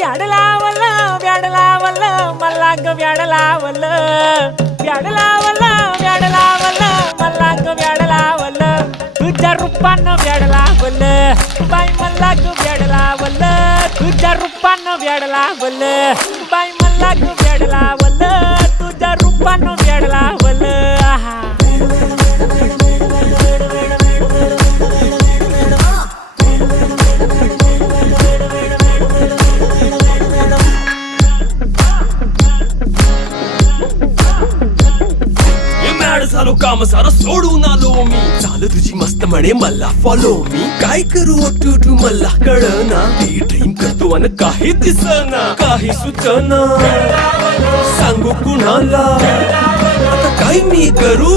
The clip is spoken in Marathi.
व्याड लावलं व्याड लावलं मला ग व्याड लावलं व्याड लावलं व्याड लावलं मला ग व्याड लावलं तुझ्या रूपानं व्याड लावलं बाई मला ग व्याड लावलं तुझ्या रूपानं व्याड लावलं बाई मला ग व्याड लावलं तुझ्या रूपानं व्याड लावलं झालो काम सारा सोडून आलो मी चाल तुझी मस्त म्हणे मला फॉलो मी काय करू टू मला कळना ती ड्रीम करतो आणि काही दिसना काही सुचना सांगू कुणाला आता काय मी करू